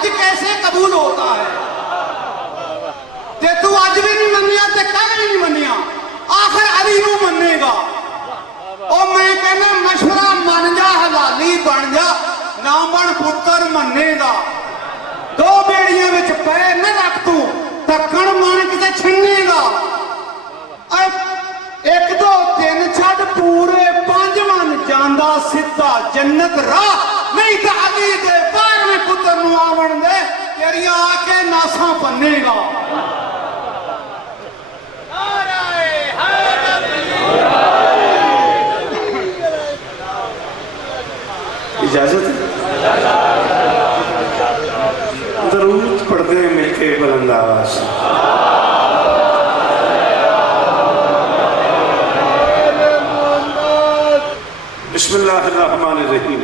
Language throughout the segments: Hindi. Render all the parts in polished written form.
हज कैसे कबूल होता है? ते तू अज भी नहीं मनिया ते कल भी नहीं मनिया, आखिर अली नू मनेगा। और मैं कहना मशवरा मन जा, हलाली बन जा, ना बन पुत्र मनेगा। दो बेड़ियां विच पैर न रख तू, तक्कण मन किते छन्नेगा। एक दो तीन छड़ पूरे पांच मन जांदा सीधा जन्नत राह, नहीं तो अली दे 12वें पुत्र नू आवण दे, तेरियां आके नासा बनेगा। इजाजत है? दरूद पढ़ते हैं मिलके बुलंद आवाज। बिस्मिल्लाहिर्रहमानिर्रहीम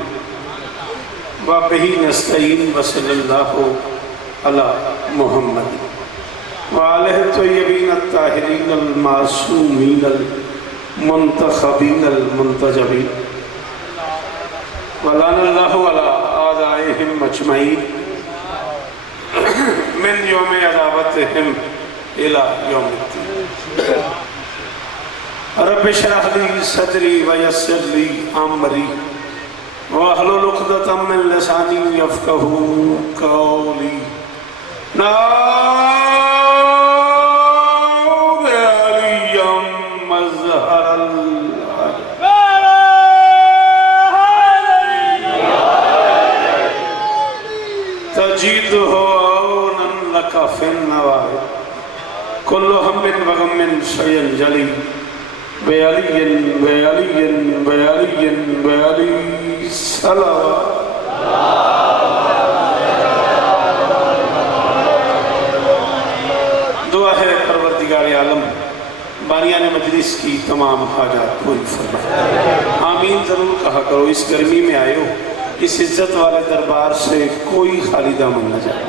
व बिही नस्तईन व सल्लल्लाहु अला मुहम्मद व आलिहि तय्यबीन अत्ताहिरीन अल मासूमीन अल मुंतखबीन अल मुंतजबीन वलानल्लाहु अला आदाइहिम अजमईन मिन यौम अदावतिहिम इला यौमिद्दीन। रब्बि इश्रह ली सदरी व यस्सिर ली अमरी वहलुल उक़दतम मिन लिसानी यफ़क़हू क़ौली। कुल्लु हम्मिन व गम्मिन सयंजली बेअलियन बेअलियन बेअलियन बेअली सलावत। दुआ है परवरदिगार आलम बानियान मजलिस की तमाम हाजात पूरी फरमाए। आमीन जरूर कहा करो। इस गर्मी में आए हो, इस इज्जत वाले दरबार से कोई खाली दामन न जाए।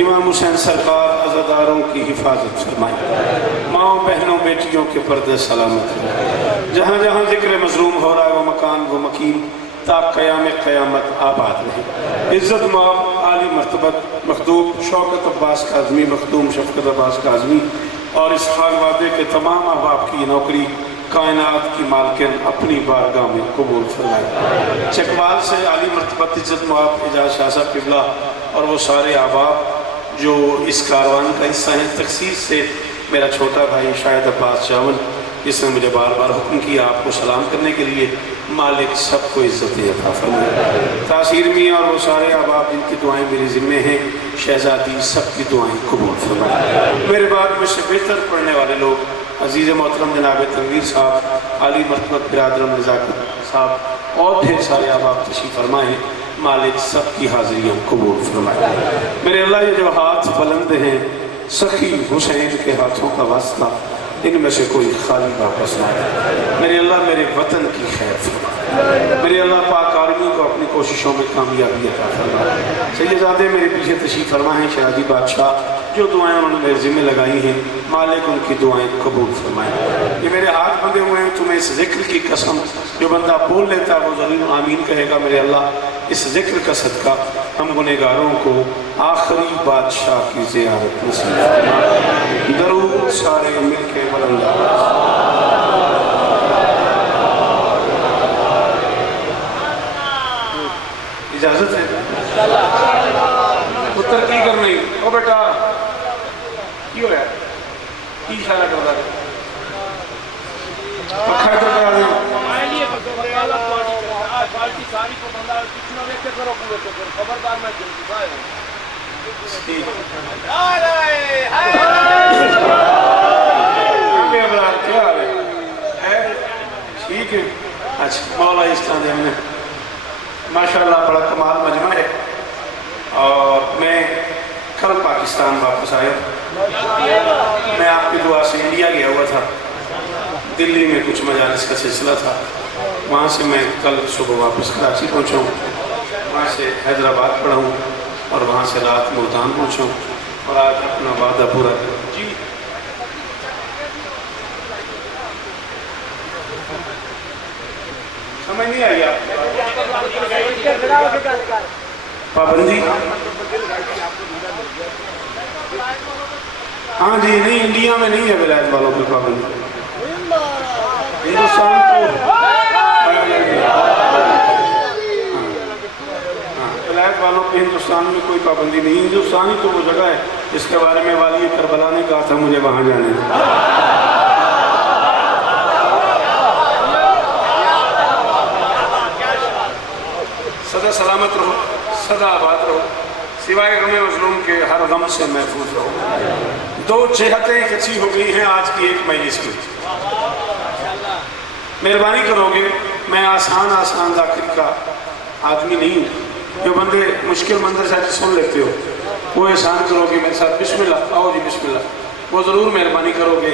इमाम हुसैन सरकार अज़ादारों की हिफाजत फरमाए, माओ बहनों बेटियों के पर्दे सलामत रहे। जहाँ जहाँ जिक्र मजलूम हो रहा है वो मकान वो मकीन ताक क़याम क़यामत आबाद रहे। इज्जत माब आली मर्तबत मखदूम शौकत अब्बास काज़मी, मखदूम शफ़क़त अब्बास काज़मी और इस खान वादे के तमाम अहबाब की नौकरी कायनात की मालकिन अपनी बारगाह में कबूल फरमाए। चकवाल से आली मर्तबत इज्जत माब एजाज शाह साहब क़िबला और वो सारे अहबाब जो इस कारवान का हिस्सा हैं। तखसीस से मेरा छोटा भाई शायद अब्बास चावल, जिसने मुझे बार बार हुक्म किया आपको सलाम करने के लिए। मालिक सबको इज्जत अता फरमाए। तासीर मियाँ और वो सारे अहबाब जिनकी दुआएं मेरे ज़िम्मे हैं, शहजादी सबकी दुआएं कबूल फरमाए। मेरे बाद मुझसे बेहतर पढ़ने वाले लोग अजीज़ मोहतरम जनाब तनवीर साहब, आली मरतबत बिरादरम नज़ाकत साहब और ढेर सारे अहबाब तशरीफ़ फरमाए। मालिक सबकी हाज़िरियाँ कबूल फरमाए। मेरे अल्लाह ये जो हाथ बुलंद हैं सखी हुसैन के हाथों का वास्ता, इनमें से कोई खाली वापस ना आए। मेरे अल्लाह मेरे वतन की खैर फरमाए। मेरे अल्लाह पाक आर्मी को अपनी कोशिशों में कामयाबी अता फरमाए। सैयदजादे मेरे पीछे तशरीफ़ फरमा हैं, शहजादी बादशाह जो दुआएं उन्होंने मेरे ज़िम्मे लगाई हैं, मालिक उनकी दुआएं कबूल फरमाए। ये मेरे हाथ बंधे हुए हैं, तुम्हें इस जिक्र की कसम जो बंदा बोल लेता है वो ज़रूर आमीन कहेगा। मेरे अल्लाह इस जिक्र का सदका हम गुनहगारों को आखिरी बादशाह की ज़ियारत नसीब फरमाए। दरूद सारे मिलके बुलंद आवाज़। इजाजत है? पुत्र की करनी ओ बेटा की होया की इशारा कर रहा है? पक्का इधर करा दे। पार्टी सारी को बंदा कितना व्यक्त करो पूरे तो खबरदार मैं जिंदा है। ठीक क्या है? ठीक है। अच्छा मौला इस्लाम ने माशाल्लाह बड़ा कमाल मजमा है। और मैं कल पाकिस्तान वापस आया। मैं आपकी दुआ से इंडिया गया हुआ था, दिल्ली में कुछ मजालिस का सिलसिला था। वहाँ से मैं कल सुबह वापस कराची पहुँचा हूँ, वहाँ से हैदराबाद पढ़ा हूँ और वहाँ से रात मुल्तान पहुँचा हूँ और आज अपना वादा पूरा कर। जी समझ नहीं आई आप? पाबंदी। हाँ जी, नहीं, इंडिया में नहीं है विलायत वालों की पाबंदी, हिंदुस्तान को विलायत वालों की हिंदुस्तान में कोई पाबंदी नहीं। हिंदुस्तान ही तो वो जगह है जिसके बारे में वाली करबला ने कहा था मुझे वहां जाने का। सदा सलामत रहो, सदा आबाद रहो, सिवाय गमे मजलूम के हर गम से महफूज रहो। दो जेहतें इकट्ठी हो गई हैं आज की एक मजलिस में। मेहरबानी करोगे, मैं आसान आसान दाखिल का आदमी नहीं हूँ। जो बंदे मुश्किल मंदिर से सुन लेते हो वो एहसान करोगे मेरे साथ, बिस्मिल्लाह, आओ जी बिस्मिल्लाह, वो ज़रूर मेहरबानी करोगे।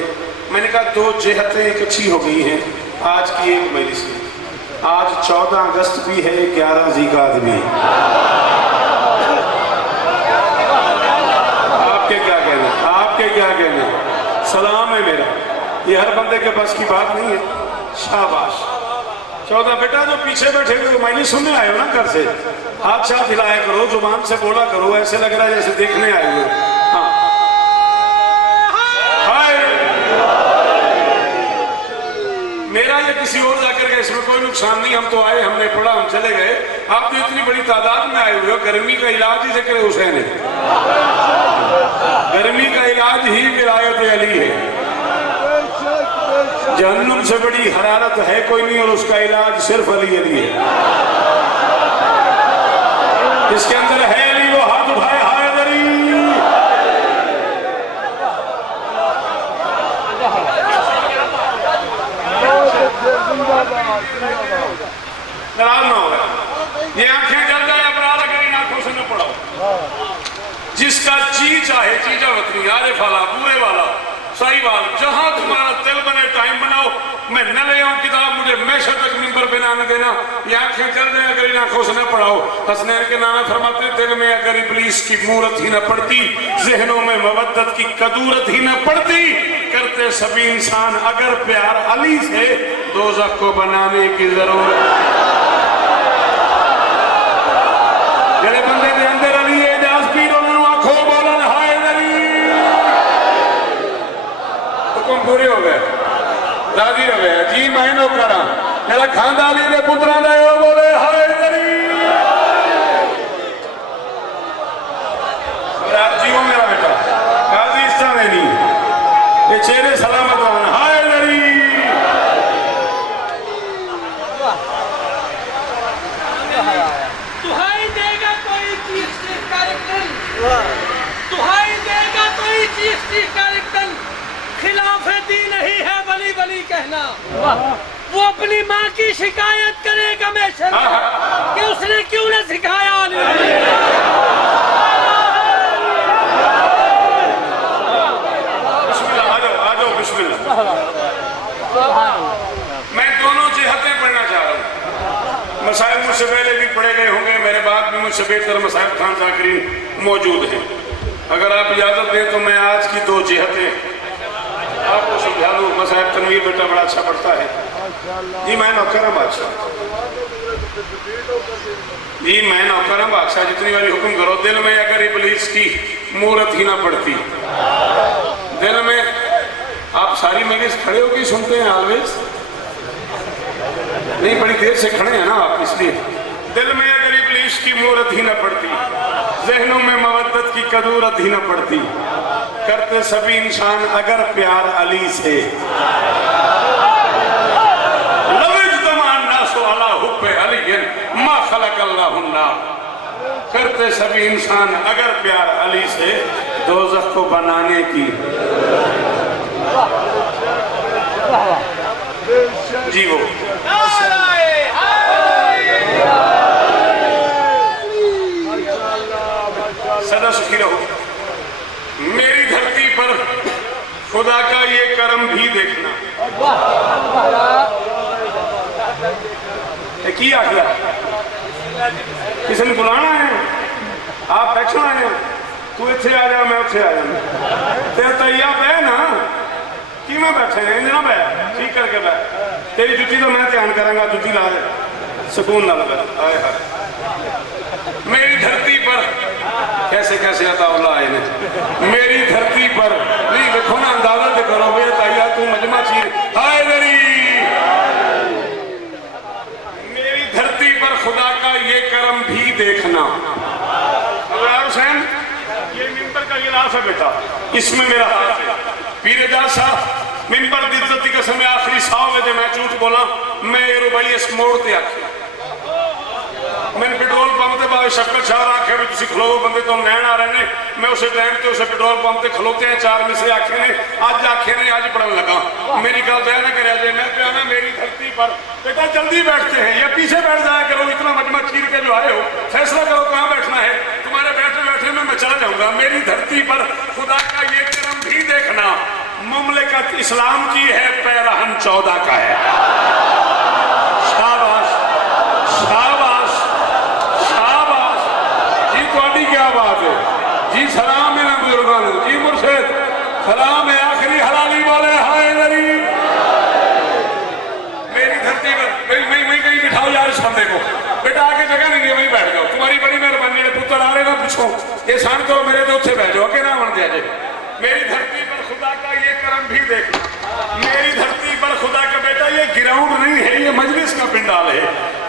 मैंने कहा दो जेहतें इकट्ठी हो गई हैं आज की एक मजलिस में। आज 14 अगस्त भी है, 11 ज़ीकात भी है। आपके क्या कहना, आपके क्या कहना? सलाम है मेरा, ये हर बंदे के पास की बात नहीं है। शाबाश। 14 बेटा जो पीछे बैठे हुए मैंने सुनने आए हो ना, घर से हाथ साथ हिलाया करो, जुबान से बोला करो, ऐसे लग रहा है जैसे देखने आए हुए। हाँ, हाय मेरा ये किसी और जाकर के इसमें कोई नुकसान नहीं। हम तो आए, हमने पढ़ा, हम चले गए। आप तो इतनी बड़ी तादाद में आए हुए हो। गर्मी का इलाज ही ज़िक्र हुसैन है, गर्मी का इलाज ही विलायत अली है। जहन्नुम से बड़ी हरारत है कोई नहीं और उसका इलाज सिर्फ अली अली है। जिसके अंदर है अली वो हाथ उठाए, हाय अली। नाराज ना हो, ये आंखें जल जाए अपराध अगर इन आंखों से न पड़ाओ। जिसका जी चाहे चीजा वतनी आरिफ वाला, पूरे वाला, सही बात, जहां तुम्हारा दिल बने टाइम बनाओ। मैं न ले आऊं किताब, मुझे मैशा तक मिंबर पे ना देना। ये आंखें चल जाए अगर इन आंखों से न पढ़ाओ। हसनैन के नाना फरमाते दिल में अगर इब्लीस की मूरत ही न पड़ती, जहनों में मवद्दत की कदूरत ही न पड़ती, करते सभी इंसान अगर प्यार अली से दोज़ख को बनाने की जरूरत। जड़े बंदे के अंदर अली एजाज पीर उन्होंने आंखों बोलन हाय अली। हुक्म पूरे हो गए, राजी हो गए जी। महीनों करा मेरा खानदान अली के पुत्रा ने बोले हाय अली। जियो मेरा बेटा गाजी इस तरह नहीं, ये चेहरे सलामत रहना, हाय अली। दुहाई देगा कोई चीज कार्यक्रम, दुहाई देगा कोई चीज कार्यक्रम, खिलाफ दी नहीं है वली वली कहना। वो अपनी माँ की शिकायत करेगा हमेशा कि उसने क्यों न सिखाया। बिस्मिल्लाह, आ जाओ बिस्मिल्लाह। मैं दोनों जिहतें पढ़ना चाह रहा हूँ। मसाइब मुझसे पहले भी पढ़े गए होंगे, मेरे बाद भी मुझसे बेहतर मसाइब खान जाकरीन मौजूद हैं। अगर आप इजाजत दें तो मैं आज की दो जिहतें आपको समझा दूँ। मसाइब तनवीर बेटा बड़ा अच्छा पढ़ता है जी। मैं नौकर बादशाह, जी मैं नौकर बादशाह। जितनी बारी हुक्म करो, दिल में अगर इब्लीस की मूरत ही ना पड़ती, दिल में आप सारी मजलिस खड़े होकर सुनते हैं ऑलवेज, नहीं बड़ी देर से खड़े हैं ना आप, इसलिए दिल में अगर इब्लीस की मूरत ही न पड़ती, जहनों में मवद्दत की कदूरत ही न पड़ती, करते सभी इंसान अगर प्यार अली से। करते सभी इंसान अगर प्यार अली से दोज़ख को बनाने की। जी वो सदा सुखी रहो। मेरी धरती पर खुदा का ये करम भी देखना। की आखिर किसी ने बुलाना है, आप बैठना है, तू इतने आ जा मैं उसे आ जाना। तेरा तैयार है ना कि मैं बैठे हैं ना, बैठ ठीक करके बैठ। तेरी जुत्ती तो मैं ध्यान करूंगा, जुत्ती ला दे सुकून ना लगा। आए हाय मेरी धरती पर कैसे कैसे अताउल्ला आए ने मेरी धरती पर नहीं देखो ना अंदाजा तो करो भैया ताइया तू मजमा चीर हाय दरी मेरी धरती पर खुदा का ये करम भी देखना। हुसैन ये मिंबर का गिलाफ है बेटा इसमें मेरा हाथ है पीर एजाज साहब मिंबर दी इज्जत की कसम आखिरी 100 बजे मैं झूठ बोला मैं रुबाई इस मोड़ ते आखी मैंने पेट्रोल पंप से बाद शक्कर शाह आखे भी तुम खलो बंदे तो लैन आ रहे हैं मैं उस टाइम से उस पेट्रोल पंप से खलोते हैं 4 मिसरे आखे ने अज आखे ने अज पढ़न लगा मेरी गल तय ना कर मैं तो ना मेरी धरती पर बेटा जल्दी बैठते हैं या पीछे बैठ जाया करो इतना मजमा चीर के जो आए हो फैसला करो कहाँ बैठना है तुम्हारे बैठे बैठे में मैं चला जाऊंगा। मेरी धरती पर खुदा का ये करम भी देखना मुमलिकत इस्लाम की है पैरहन 14 का है। शाबाश शाबाश शाबाश जी थोड़ी क्या बात है जी सलाम है ना बुजुर्गों ने जी मुर्शिद सलाम है आखिरी हलाली वाले हाय दरी मेरी धरती पर वही कहीं बिठाओ यार इस बंदे को बेटा आगे जगह नहीं है वहीं बैठ जाओ तुम्हारी बड़ी मेहरबानी है पुत्र आ रहे ना पूछो ये सान करो मेरे तो उत्थे बैठ जाओ ना बन दिया जाए। मेरी धरती पर खुदा का ये करम भी देखना मेरी धरती पर खुदा का बेटा ये ग्राउंड नहीं है ये मजलिस का पिंडाल है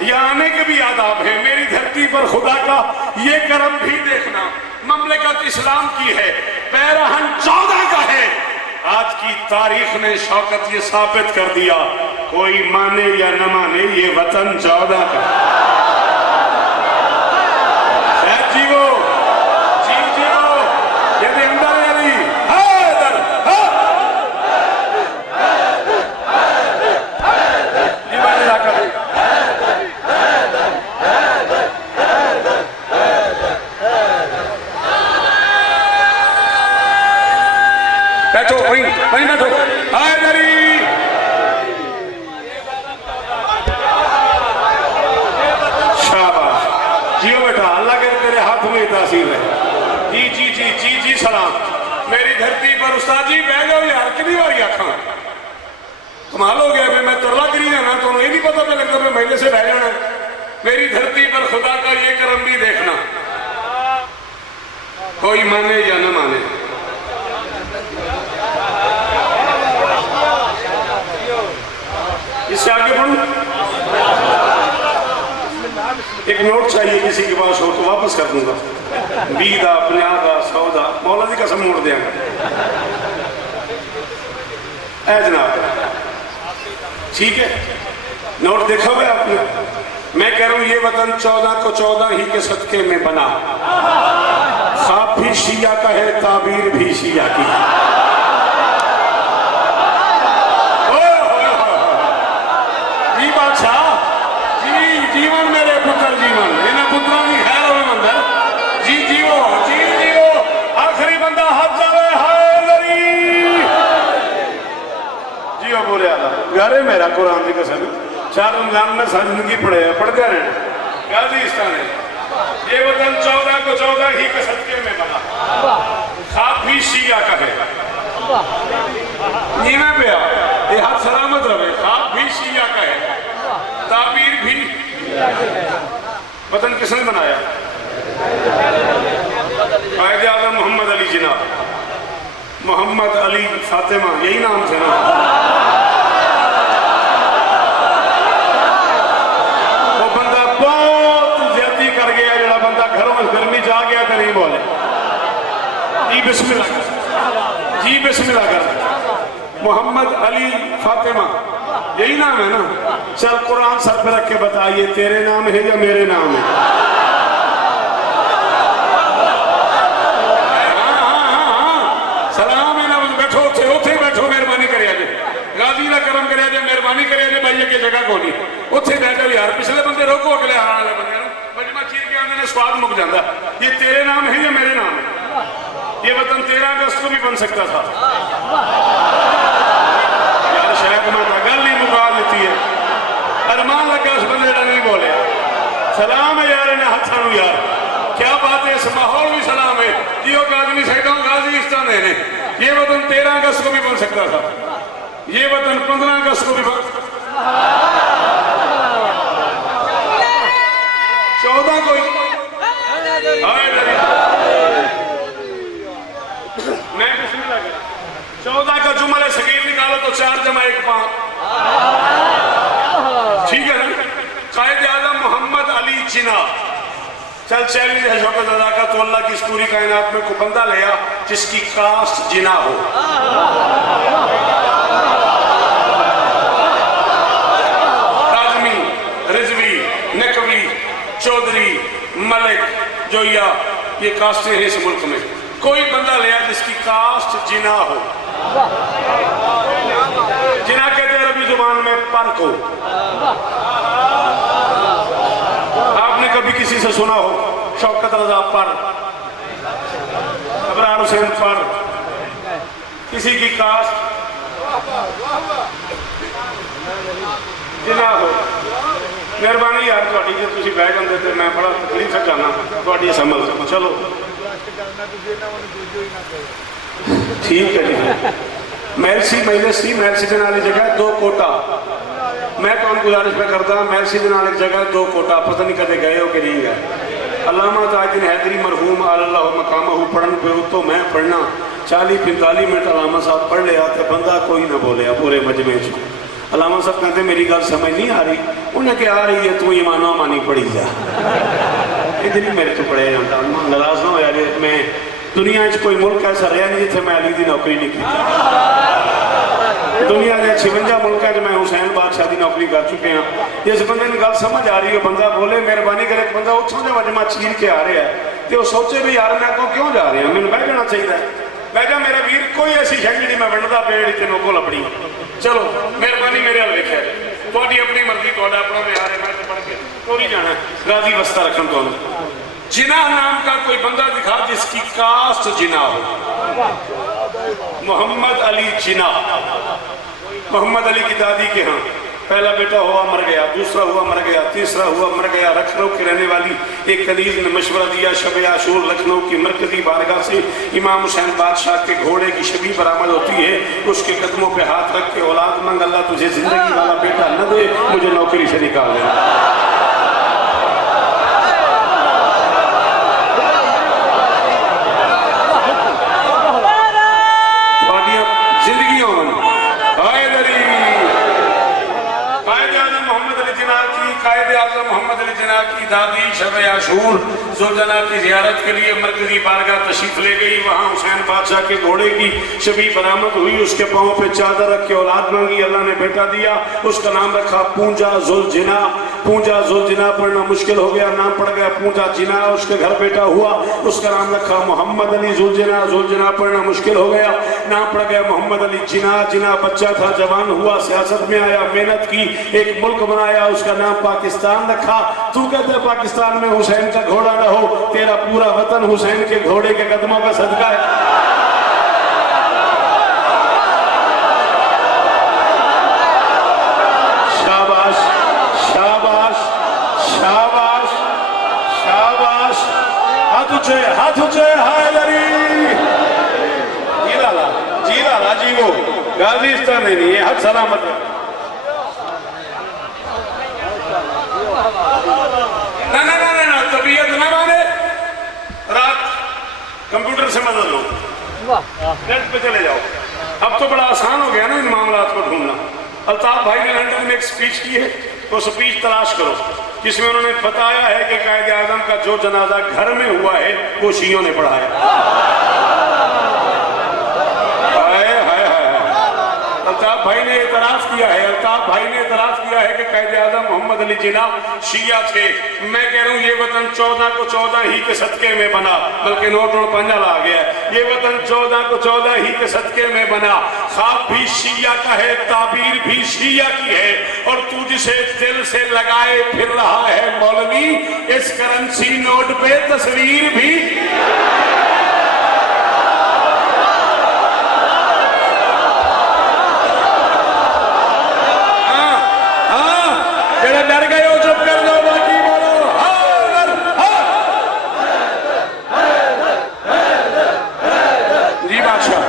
ये आने के भी आदाब है। मेरी धरती पर खुदा का ये करम भी देखना ममलिकत इस्लाम की है पैरहन 14 का है। आज की तारीख ने शौकत ये साबित कर दिया कोई माने या न माने ये वतन 14 का जीवो जी जीवो यदि अंदर बैठो वहीं बैठो हाय दरी शाबाश जियो बेटा अल्लाह के तेरे हाथ में तासीर है जी जी जी जी जी सलाम। मेरी धरती पर उस्ताद जी बह गए यार कितनी बारी आखा कमाल हो गया मैं तरला करी जाना तो ये नहीं पता मैं लगता मैं महीने से बह जाना। मेरी धरती पर खुदा का ये करम भी देखना कोई माने या न माने इससे आगे बढ़ू एक नोट चाहिए किसी के पास हो तो वापस कर दूंगा 20 का 50 का 100 का मौला की कसम मोड़ देंगे ऐ जनाब ठीक है नोट देखा हुआ आपने मैं कह रहा हूं ये वतन 14 को 14 ही के सदके में बना ख्वाब भी शिया का है ताबीर भी शिया की जी बादशाह जी जीवन मेरे पुत्र जीवन इन्हें पुत्रों की खैर हो मंदिर जी जीवो आखिरी बंदा हाथ जावे हाय दरी जियो बोले आला प्यारे मेरा कुरान की कसम 4 रमजान में जिंदगी पढ़ते रहना गाजीस्तान है ये वतन 14 को 14 ही के सदके में बना ख्वाब भी शिया का है नीवे पे ये हाथ सलामत रहे ख्वाब भी शिया का है ताबीर भी वतन किसने बनाया कायदे आज़म मोहम्मद अली जिनाब मोहम्मद अली फातिमा यही नाम थे ना वो बंदा बहुत ज्यादती कर गया जरा बंदा घरों में गर्मी जा गया तो नहीं बोले जी बिस्मिल्लाह कर मोहम्मद अली फातिमा यही नाम है ना चल कुरान सर पे रख के बताइए तेरे नाम है या मेरे नाम है सलाम है ना बैठो उठे बैठो मेहरबानी करे गाजी का करम करे मेहरबानी करे भाई के जगह को नहीं उठे बैठो यार पिछले बंदे रोको अगले आने वाले बंदे मजमा चीर के आने स्वाद मुक जाता ये तेरे नाम है या मेरे नाम है ये वतन 13 अगस्त को भी बन सकता था यार शायद माता गल नहीं मुका देती है अरमान लगा उस बंदे का नहीं बोले सलाम है यार इन्हें हाथों यार क्या बात है इस माहौल भी सलाम है जियो गाजी सकता हूँ गाजीस्तान है ये वतन 13 अगस्त को भी बन सकता था ये वतन 15 अगस्त को भी बन 14 को मैं बिस्मिल्लाह करा 14 का जुमले सगीर निकालो तो 4 जमा 1 5। ठीक है ना? कायद आजम मोहम्मद अली जिना। चल चैलेंज है शौकत अदा का, तो अल्लाह की इस पूरी कायनात में को बंदा लिया जिसकी कास्ट जिना हो। काजमी, रिजवी, नकवी, चौधरी, मलिक, जोया, ये कास्टें हैं इस मुल्क में। कोई बंदा लिया जिसकी कास्ट जिना हो। जिना कहते हैं अरबी जुबान में पर को। आपने कभी किसी से सुना हो शौकत रजा पर, अबरार हुसैन पर, किसी की कास्ट जिना हो? मेहरबानी यार थोड़ी जो तुम बह जाते तो मैं बड़ा तकलीफ से जाना थोड़ी समझ। चलो ठीक है जी। मैलसी मैलसी मैलसी के नाल जगह 2 कोटा। मैं तो गुजारिश में करता मैलसी के नाल एक जगह 2 कोटा। पता नहीं कदे गए हो कि नहीं गए। अल्लामा ताजुद्दीन हैदरी मरहूम अल्लाह मकामहू पढ़न पे तो मैं पढ़ना 40-45 मिनट अल्लामा साहब पढ़ लिया तो बंदा कोई ना बोलिया पूरे मजमे च। अल्लामा साहब कहते मेरी गल समझ नहीं आ रही। उन्हें क्या आ रही है, तू ईमानो मानी पढ़ी जा। इधर ही मेरे तो पढ़िया जाता। नाराज ना हो यार, मैं दुनिया कोई मुल्क ऐसा रहा नहीं जिथे मैं अली की नौकरी नहीं की। दुनिया के 56 मुल्क मैं हुसैन बादशाह की नौकरी कर चुके हैं। जिस बंदे ने गल समझ आ रही है बंदा बोले मेहरबानी करे। एक बंदा उछों जो वजमा चीर के आ रहा है तो सोचे भी यार मैं को क्यों जा रहा, मैंने बह जाना चाहिए। बह जा मेरा वीर, कोई ऐसी शह जी मैं वंडदा पेड़ तेनों को अपनी। चलो मेहरबानी मेरे हाल लिखा थोड़ी अपनी मर्जी, थोड़ा अपना म्यार है। मैं तो पढ़ के तो नहीं जाना, राजी वस्ता रखन। तो जिना नाम का कोई बंदा दिखा जिसकी कास्ट जिना हो। मोहम्मद अली जिना। मोहम्मद अली की दादी के यहाँ पहला बेटा हुआ मर गया, दूसरा हुआ मर गया, तीसरा हुआ मर गया। लखनऊ की रहने वाली एक कनीज ने मशवरा दिया शब आशूर लखनऊ की मरकजी बारगाह से इमाम हुसैन बादशाह के घोड़े की शबी बरामद होती है। उसके कदमों पे हाथ रख के औलाद मंग, अल्लाह तुझे जिंदगी वाला बेटा न दे, मुझे नौकरी से निकाल दे। मोहम्मद अली जिना की दादी शब आशूर जुलजना की जियारत के लिए मरकजी बारगाह तशरीफ ले गई। वहाँ हुसैन बादशाह के घोड़े की शबी बरामद हुई। उसके पाँव पे चादर रख के औलाद मांगी, अल्लाह ने बेटा दिया। उसका नाम रखा पूंजा जुलजिना। पूंजा जुलजिना पढ़ना मुश्किल हो गया, नाम पड़ गया पूंजा जिना। उसके घर बेटा हुआ, उसका नाम रखा मोहम्मद अली जुलजिना। जुलजिना पढ़ना मुश्किल हो गया, नाम पड़ गया मोहम्मद अली जिना। जिना बच्चा था, जवान हुआ, सियासत में आया, मेहनत की, एक मुल्क बनाया, उसका नाम पाकिस्तान रखा। तू कहते पाकिस्तान में हुसैन का घोड़ा ना हो, तेरा पूरा वतन हुसैन के घोड़े के कदमों का सदका है। शाबाश शाबाश शाबाश शाबाश। हाथ ऊंचे हाथ ऊंचे। हैदरी जी लाला जी वो गाजीस्तान नहीं, ये हक सलामत है। ना ना ना ना तबीयत ना माने, रात कंप्यूटर से मदद लो, नेट पे चले जाओ। अब तो बड़ा आसान हो गया ना इन मामलात को ढूंढना। अल्ताफ भाई ने लंदन में एक स्पीच की है, तो स्पीच तलाश करो जिसमें उन्होंने बताया है कि कायद आजम का जो जनाजा घर में हुआ है वो शियों ने पढ़ाया। अल्ताफ भाई ने एतराज किया है, अल्ताफ भाई ने एतराज किया है कि कायद आजम मोहम्मद अली जिना शिया थे। मैं कह रहा हूँ ये वतन 14 को 14 ही के सदके में बना, बल्कि नोट पंजा ला गया। ये वतन 14 को 14 ही के सदके में बना। ख्वाब भी शिया का है, ताबीर भी शिया की है, और तू जिसे दिल से लगाए फिर रहा है मौलवी, इस करेंसी नोट पे तस्वीर भी। डर गए हो चुप कर दो, बाकी बोलो। जी बादशाह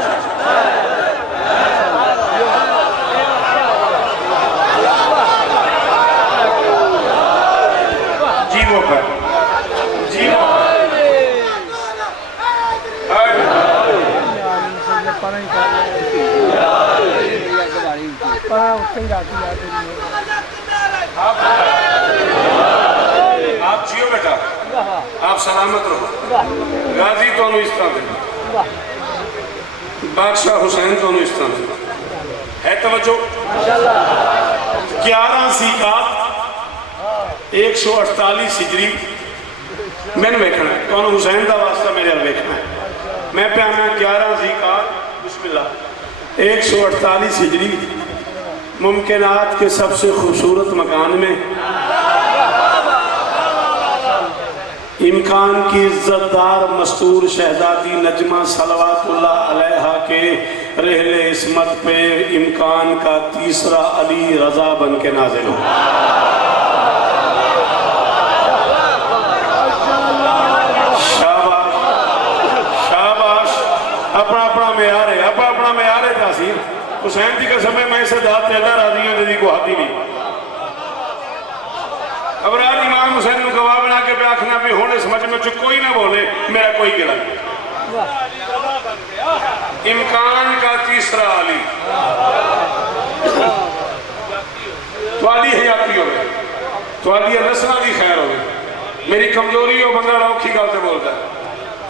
जी वो कर जी वो आप जियो बेटा, आप सलामत रहो। गाजी तो इस तरह दे, बादशाह हुसैन तो इस तरह दे है। तवज्जो 11 ज़ीक़ात 148 हिजरी मैंने वेखना है। तो हुसैन का वास्ता मेरे अल वेखना है। मैं प्याना 11 ज़ीक़ात बिस्मिल्लाह 148 हिजरी मुमकिनात के सबसे खूबसूरत मकान में इमकान की इज्जतदार मस्तूर शहजादी नजमा सलवातुल्लाह अलैहा के रहले इस्मत पे इमकान का तीसरा अली रजा बन के नाजिल हो। शाबाश शाबाश, अपना अपना मेयार है, अपना अपना मेयार है। तासीर हुसैन जी का समय मैं इसे दात ज्यादा राजी हूँ जी को हाथी नहीं। अबरार इमाम हुसैन को गवाह बना के आखना भी होने समझ में जो कोई ना बोले मेरा कोई गिला नहीं। इमकान का तीसरा अली थोड़ी हयाती हो गई, थोड़ी रसना की खैर हो गई, मेरी कमजोरी हो बंदा औखी गल से बोलता है।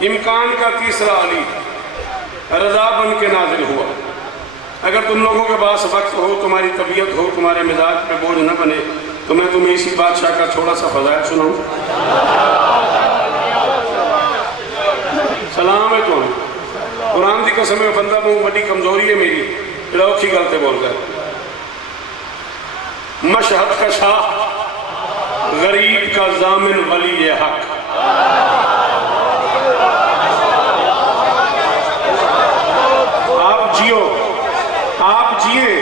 इमकान का तीसरा अली रजा बन के नाजिल हुआ। अगर तुम लोगों के पास वक्त हो, तुम्हारी तबीयत हो, तुम्हारे मिजाज पे बोझ न बने तो मैं तुम्हें इसी बादशाह का थोड़ा सा फजाइल सुनाऊं। सलाम है तुम कुरान की कसम में बंदा मुंह बड़ी कमजोरी है मेरी, औखी गलते बोलता है। मशहद का शाह गरीब का जामिन वली ये हक। आप जियो, आप जिए,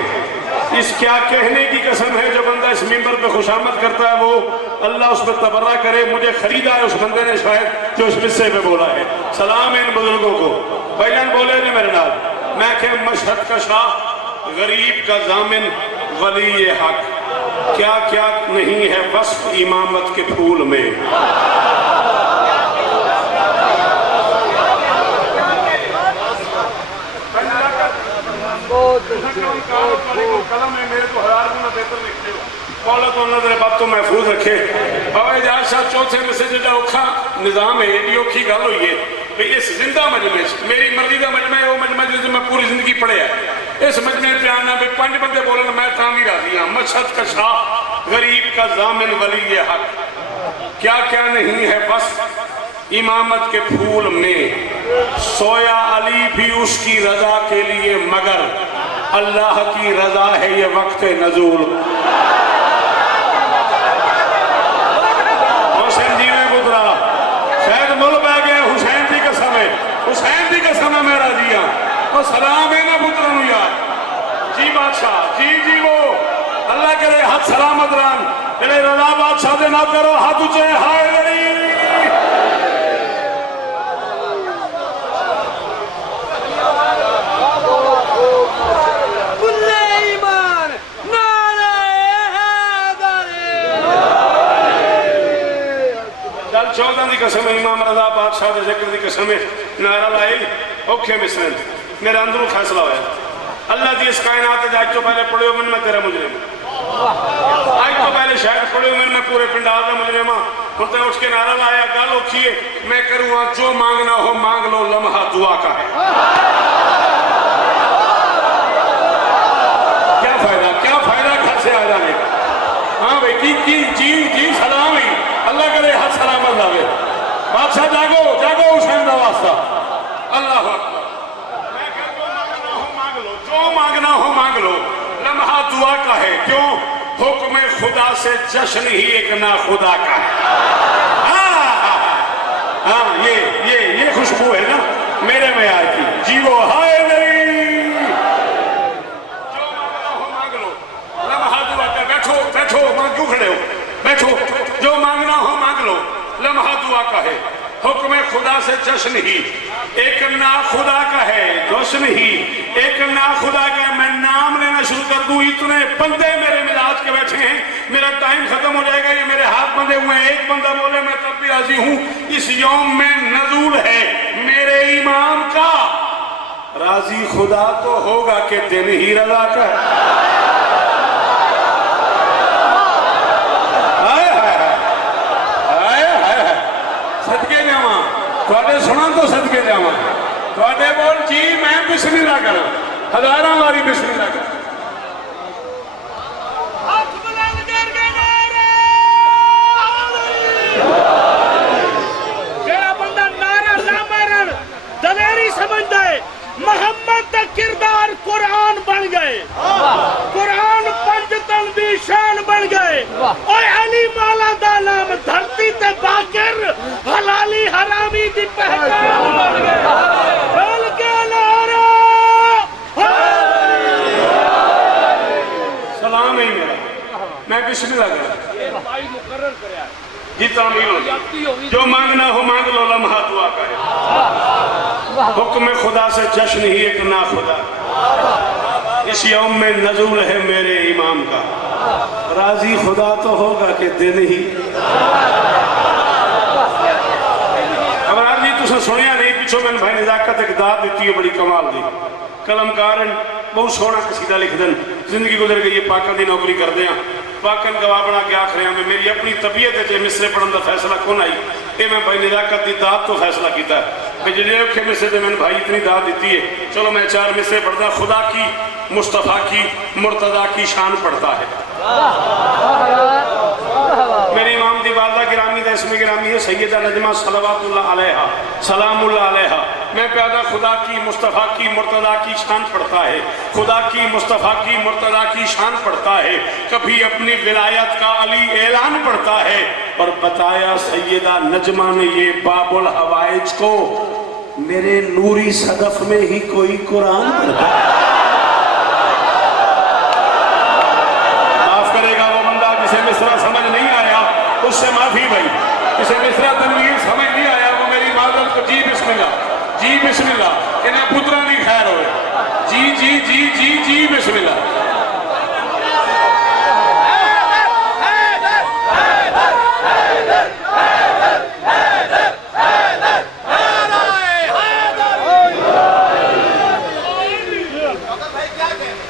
इस क्या कहने की कसम है जो बंदा इस मिंबर पे खुशामद करता है वो अल्लाह उस पर तबर्रा करे। मुझे खरीदा है उस बंदे ने शायद जो इस हिस्से पे बोला है। सलाम है इन बुजुर्गों को। भाईजान बोले ने मेरे नाल, मैं कह मशहद का शाह गरीब का जामिन वली ये हक। क्या क्या नहीं है वस्फ इमामत के फूल में। कलम है मेरे तो हजार गुना बेहतर लिखते हो। मौला तो अल्लाह तेरे बाप तो महफूज रखे। बाबा इजाज शाह चौथे में से जो औखा निजाम है, ये औखी गल हुई है भाई इस जिंदा मजमे मेरी मर्जी का मजमा है, वो मजमा जिसे मैं पूरी जिंदगी पढ़िया। इस मजमे प्यार ना भाई 5 बंदे बोलन मैं था भी राजी हाँ। मशहद का शाह गरीब का जामिन वली ये हक। क्या क्या नहीं है बस इमामत के फूल में। सोया अली भी उसकी रजा के लिए मगर अल्लाह की रजा है ये वक्त नजूल। हुसैन जी ने गुजरा शायद मुल पै गया। हुसैन जी का समय, हुसैन जी का समय मैं राजी हाँ। और सलाम है ना पुत्र यार जी बादशाह जी जी वो अल्लाह करे हाथ सलामत रहन। तेरे रजा बादशाह दे ना करो हाथ ऊंचे हाय चौदह की कसम इमाम रजा बादशाह के जिक्र की कसम नारा लाई औखे मिसरन मेरा अंदरों फैसला होया। अल्लाह की इस कायनात आज तो पहले पढ़ियो मन मैं तेरा मुजरिम, आज तो पहले शायद पढ़ियो मन मैं पूरे पिंडाल का मुजरिम हूं। तो उठ के नारा लाया गल औखी है मैं करूँगा जो मांगना हो मांग लो लम्हा दुआ का है। क्या फायदा घर से आ जाने का। हाँ भाई की जी जी सलाम ही अल्लाह करे हाथ सलामत आवे। बादशाह जागो जागो हुसैन का वास्ता अल्लाह जो मांगना हो मांग लो लम्हा दुआ का है। क्यों हुक्म खुदा से जश्न ही एक ना खुदा का है। हाँ ये खुशबू है ना मेरे में यार की जी वो हाय मेरी। जो मांगना हो मांग लो लम्हा दुआ का। बैठो बैठो मां क्यों खड़े हो बैठो। जो मांगना हो मांग लो लम्हा दुआ का है। हुक्म खुदा से जश्न ही एक ना खुदा का है। जश्न ही एक ना खुदा का है। मैं नाम लेना शुरू कर दूं इतने बंदे मेरे मिजाज के बैठे हैं मेरा टाइम खत्म हो जाएगा। ये मेरे हाथ बंधे हुए हैं। एक बंदा बोले मैं तब भी राजी हूं। इस यौम में नजूल है मेरे इमाम का राजी खुदा तो होगा कि दिन ही रजा का है। सदके जावा थोड़े सुना तो सदके जावा थोड़े बोल जी मैं बिस्मिल्लाह करा हजारों बारी बिस्मिल्लाह करा। समझता है मोहम्मद का किरदार कुरान बन गए, कुरान पंजतन दी शान बन गए। और अली मौला दा नाम धरती ते बाकिर हलाली हरामी दी पहचान बन गए। बोल के नारा सलाम है मेरा मैं बिस्मिल्लाह करा जितना भी हो जो मांगना हो मांग लो लम्हा दुआ करे। हुक्म खुदा से जश्न ही एक ना खुदा इस यौम में नज़ुल है मेरे इमाम का। राजी खुदा तो होगा कि दिन ही अब राजी तुझे सुनिया नहीं पिछो मैंने भाई नजाकत एक दात दी है बड़ी कमाल दी कलमकार बहुत सोहना कसीदा लिख दें जिंदगी गुजर गई है पाकन की नौकरी करते हैं पाकन गवाह बना के आख रहा मैं मेरी अपनी तबीयत है मिसरे पढ़ने का फैसला कौन आई ये मैं भाई नजाकत की दात तो फैसला किया भाई जिले औखे मिसरे से मैंने भाई इतनी दात दी है चलो मैं 4 मिसरे पढ़ता खुदा की मुस्तफ़ा की मुर्तदा की शान पढ़ता है। मेरे इमाम दी वालदा गिरामी दा इसमें गिरामी है सैयदा नजमा सलवातुल्लाह अलैहा सलामुल्लाह अलैहा। मैं प्यादा खुदा की मुस्तफ़ा की मुर्तदा की शान पढ़ता है खुदा की मुस्तफ़ा की मुर्तदा की शान पढ़ता है। कभी अपनी विलायत का अली ऐलान पढ़ता है और बताया सैयदा नजमा ने ये बाबुल हवाइज को मेरे नूरी सदफ में ही कोई कुरान पढ़ता है। माफ करेगा वो बंदा जिसे मिसरा समझ नहीं आया उससे माफी भाई जिसे मिसरा तनवीर समझ नहीं आया वो मेरी माजरत को जी बिस्मिल्लाह इन्हें पुत्रा नहीं खैर हो जी जी जी जी जी बिस्मिल्लाह।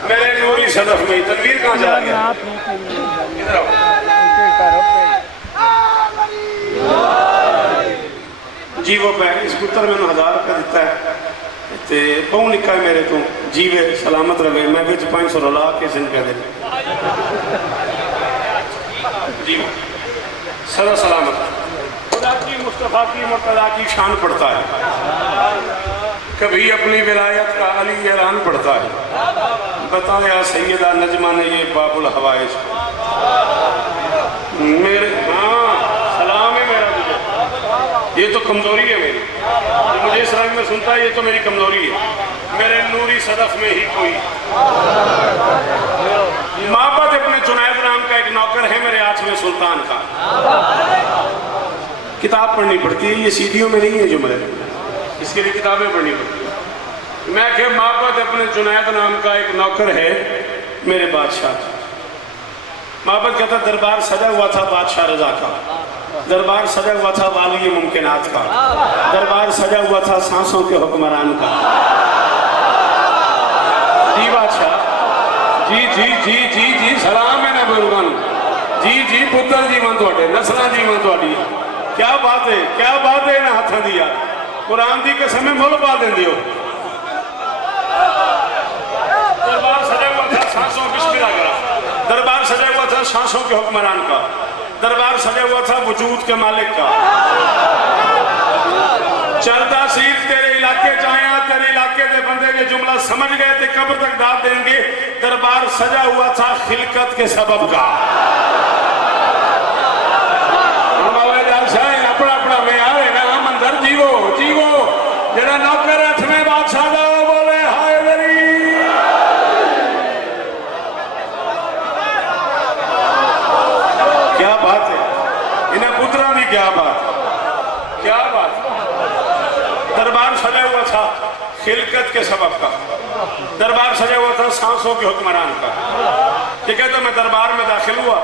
मेरे नूरी सदफ में तनवीर कहाँ जा गया इधर आओ। जी वो इस पुत्र मैंने 1000 रुपया दिता है ते बहु निका है मेरे तो जीवे सलामत रहे मैं बिच 500 रुला के सिंह कह दे जी सदा सलामत खुदा की मुस्तफ़ा की मुर्तदा की शान पढ़ता है। कभी अपनी विलायत का अली ऐलान पढ़ता है। बताया सैयदा नजमा ने ये बाबुल हवाइज मेरे हाँ सलाम है मेरा तुझे ये तो कमजोरी है मेरी जो मुझे इस रंग में सुनता है ये तो मेरी कमजोरी है। मेरे नूरी सदफ में ही कोई मापत अपने जुनैद नाम का एक नौकर है मेरे हाथ में सुल्तान का किताब पढ़नी पड़ती है ये सीढ़ियों में नहीं है जो मेरे इसके लिए किताबें पढ़नी पड़ती है। मैं क्या मापत अपने जुनैद नाम का एक नौकर है मेरे बादशाह मापत कहता दरबार सजा हुआ था बादशाह रजा का दरबार सजा हुआ था वाली मुमकिनात का दरबार सजा हुआ था सांसों के हुक्मरान का। जी बादशाह जी जी जी जी जी सलाम है ना बुजुर्गों जी जी पुत्र जी मन थोड़े नस्ल जी मन थोड़ी क्या बात है ना हाथों दी यार कुरान की कसम मुल पा देंगे हो। दरबार सजा हुआ था सांसों बिस्मिल्लाह करा दरबार सजा हुआ था सांसों के हुक्मरान का दरबार सजा हुआ था वजूद के मालिक का। चलता सीर तेरे इलाके चाहे तेरे इलाके के बंदे के जुमला समझ गए थे कब्र तक दाद देंगे। दरबार सजा हुआ था खिलकत के सबब का। अपना अपना में आ रहे ना मंदिर जीवो जीवो जरा नौकर अठवें बादशाह का बोले हाय मेरी क्या बात है इन्हें पुत्रा की क्या बात दरबार सजा हुआ था खिलकत के सबब का दरबार सजा हुआ था सांसों के हुक्मरान का। ठीक है तो मैं दरबार में दाखिल हुआ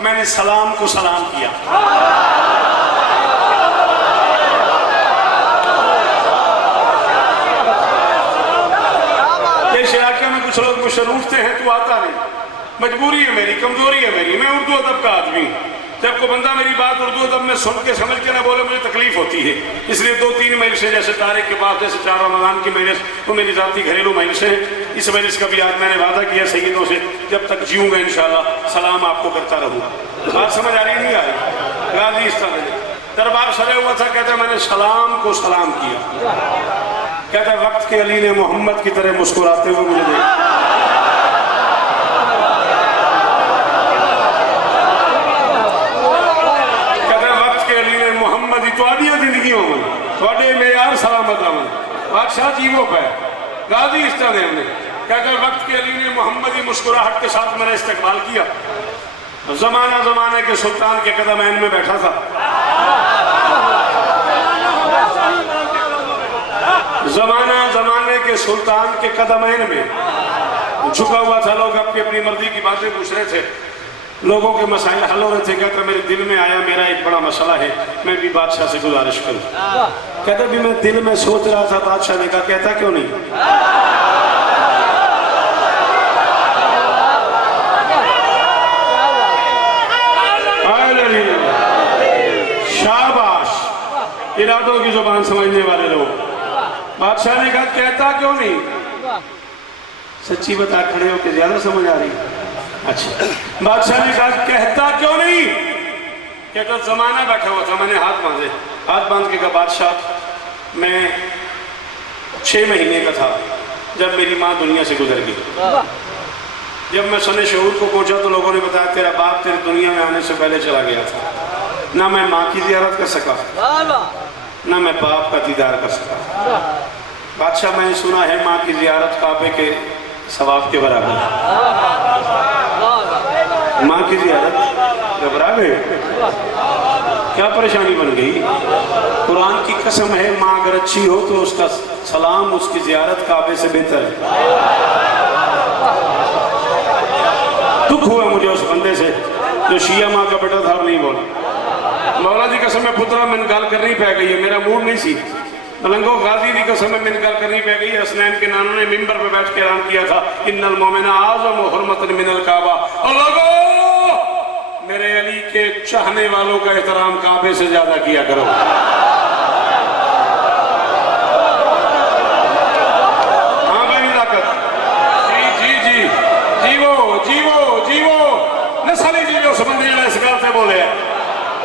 मैंने सलाम को सलाम किया। शरूफते हैं तो आता नहीं, मजबूरी है मेरी, कमजोरी है मेरी, मैं उर्दू अदब का आदमी। जब कोई बंदा मेरी बात उर्दू अदब में सुन के समझ के ना बोले मुझे तकलीफ होती है। इसलिए 2-3 मजलिसें जैसे तारीख के बाद जैसे 4 रमज़ान की मजलिस वो मेरी ज़ाती घरेलू मजलिसें हैं। इस मजलिस का भी आज मैंने वादा किया सैयदों से जब तक जीऊँगा इंशाअल्लाह सलाम आपको करता रहूँगा। बात समझ आ रही नहीं आ रही? गाजी इस तरह दरबार सजा हुआ था, कहता मैंने सलाम को सलाम किया। कहता वक्त के अली ने मोहम्मद की तरह मुस्कुराते हुए मुझे देखा। जिंदगी थोड़े मेयार सलामत रमन बादशाह जीवो पे गाजी इस तरह हमने कहकर वक्त के अली ने मोहम्मदी मुस्कुराहट के साथ मेरा इस्तेकबाल किया। जमाना जमाने के सुल्तान के कदम ऐन में बैठा था। जमाना जमाने के सुल्तान के कदम ऐन में झुका हुआ था। लोग अपनी अपनी मर्जी की बातें पूछ रहे थे, लोगों के मसाइल हल हो रहे थे। कहता मेरे दिल में आया मेरा एक बड़ा मसला है, मैं भी बादशाह से गुजारिश करूं। कहता भी मैं दिल में सोच रहा था। बादशाह ने कहा कहता क्यों नहीं? शाबाश, इरादों की जुबान समझने वाले लोग। बादशाह ने कहा कहता क्यों नहीं? सच्ची बता खड़े हो के ज्यादा समझ आ रही? अच्छा। बादशाह ने कहा कहता क्यों नहीं? कहता जमाना बैठा हुआ था, मैंने हाथ बांध के कहा बादशाह मैं 6 महीने का था जब मेरी माँ दुनिया से गुजर गई। जब मैं सने शऊर को पहुंचा तो लोगों ने बताया तेरा बाप तेरी दुनिया में आने से पहले चला गया था। ना मैं माँ की जियारत कर सका, ना मैं बाप का दीदार कर सका। बादशाह मैंने सुना है माँ की जियारत काबे के सवाब के बराबर। माँ की जियारत घबरा गए, क्या परेशानी बन गई? कुरान की कसम है माँ अगर अच्छी हो तो उसका सलाम उसकी जियारत काबे से बेहतर है। दुख हुआ मुझे उस बंदे से जो शिया माँ का बेटा था और नहीं बोला। मौला जी कसम में पुत्रा मैंने गाल करनी पै गई है, मेरा मूड नहीं सी। मलंगो गाजी की कसम में मैंने गाल करनी पै गई। हसनैन के नानों ने मिंबर पे बैठ के ऐलान किया था इन्नल मोमिना आज़म हुर्मतन मिनल काबा। और लोगों मेरे अली के चाहने वालों का एहतराम काबे से ज्यादा किया करो। हाँ भाई ताकत जी जी जी जीवो जीवो जीवो नस्ली जीवो समझने इस गाल से बोले